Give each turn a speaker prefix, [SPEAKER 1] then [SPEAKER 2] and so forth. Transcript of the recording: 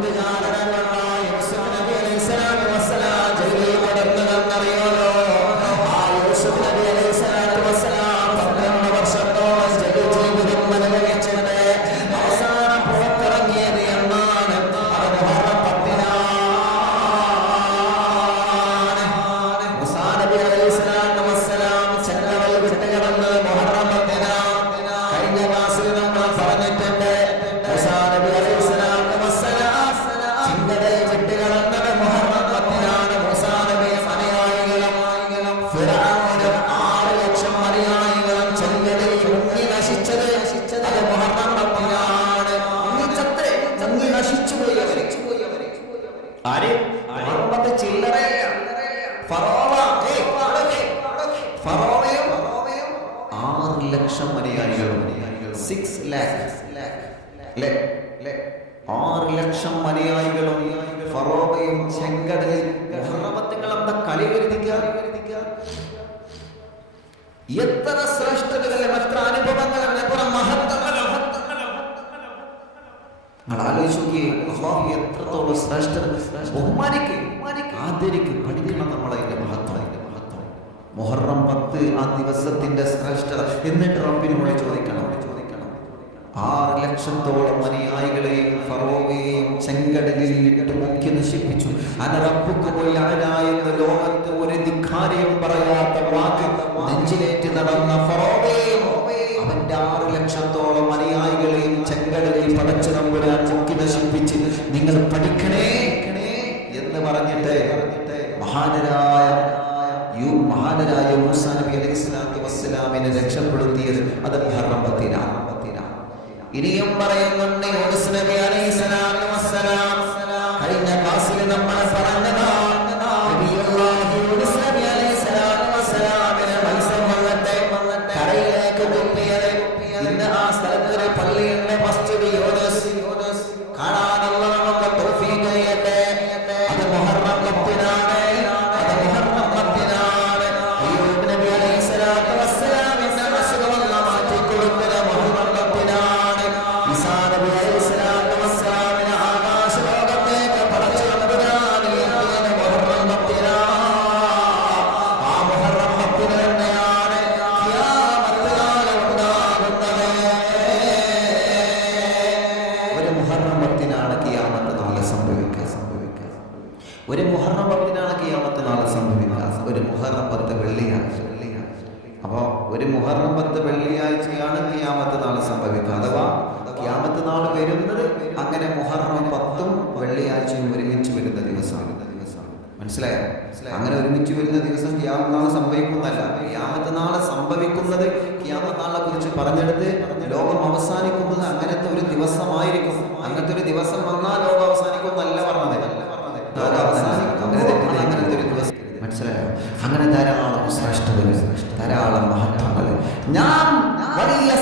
[SPEAKER 1] संविधान ലക്ഷം ലക്ഷം അനുയായികളും ഫറോവയും ചെങ്കടലിൽ എത്ര ശ്രേഷ്ഠതകളും എത്ര അനുഭവങ്ങളും നോക്കിയേ അള്ളാഹു എത്രത്തോളം ശ്രേഷ്ഠ ബഹുമാനിക്ക് ആദരിക്കും പഠിക്കണം മഹത്വം അതിന്റെ മഹത്വം. മുഹറം പത്ത് ആ ദിവസത്തിന്റെ ശ്രേഷ്ഠത എന്നിട്ട് റബ്ബിനോട് ചോദിക്കണം ചോദിക്കണം. ആറ് ലക്ഷത്തോളം അനുയായികളെയും ഫറോവയെയും ചെങ്കടലിൽ ഇട്ട് മുഖ്യ നശിപ്പിച്ചു. അനറപ്പുക്ക് എന്ന ലോകത്ത് ഒരു ധിക്കാരയും പറയാത്ത വാക്ക് നെഞ്ചിലേറ്റ് നടന്ന നിങ്ങൾ പഠിക്കണേ എന്ന് പറഞ്ഞിട്ട് മഹാനരായ യു മഹാനരായ മൂസാ നബി അലൈഹി സ്വലാത്തു വസ്സലാമിനെ രക്ഷപ്പെടുത്തിയത് അത് മുഹറം പത്തിനാണ് ഇനിയും പറയുന്നുണ്ട് യൂനുസ് നബി അലൈഹി സ്വലാത്തു ഒരു മുഹറം പത്തിനാണ് കിയാമത്ത് നാളെ സംഭവിക്കുക. ഒരു മുഹറം പത്ത് വെള്ളിയാഴ്ച. ഒരു മുഹറം പത്ത് വെള്ളിയാഴ്ചയാണ് ക്യാമത്ത് നാൾ സംഭവിക്കുക. അഥവാ ക്യാമത്ത് നാൾ വരുന്നത് അങ്ങനെ മുഹറം പത്തും വെള്ളിയാഴ്ചയും ഒരുമിച്ച് വരുന്ന ദിവസമാണ്. മനസ്സിലായോ? അങ്ങനെ ഒരുമിച്ച് വരുന്ന ദിവസം ക്യാമത്ത് നാൾ സംഭവിക്കുന്നതല്ല. ക്യാമത്ത് നാൾ സംഭവിക്കുന്നത് ക്യാമത്ത് നാളെ കുറിച്ച് പറഞ്ഞെടുത്ത് ലോകം അവസാനിക്കുന്നത് അങ്ങനത്തെ ഒരു ദിവസമായിരിക്കും. അങ്ങനത്തെ ഒരു ദിവസം വന്നാൽ ലോകം അവസാനിക്കും എന്നല്ല പറഞ്ഞത്. ലോകം അവസാനിക്കും അങ്ങനെ തെറ്റില്ല അങ്ങനത്തെ ഒരു ദിവസം മനസ്സിലായോ അങ്ങനെ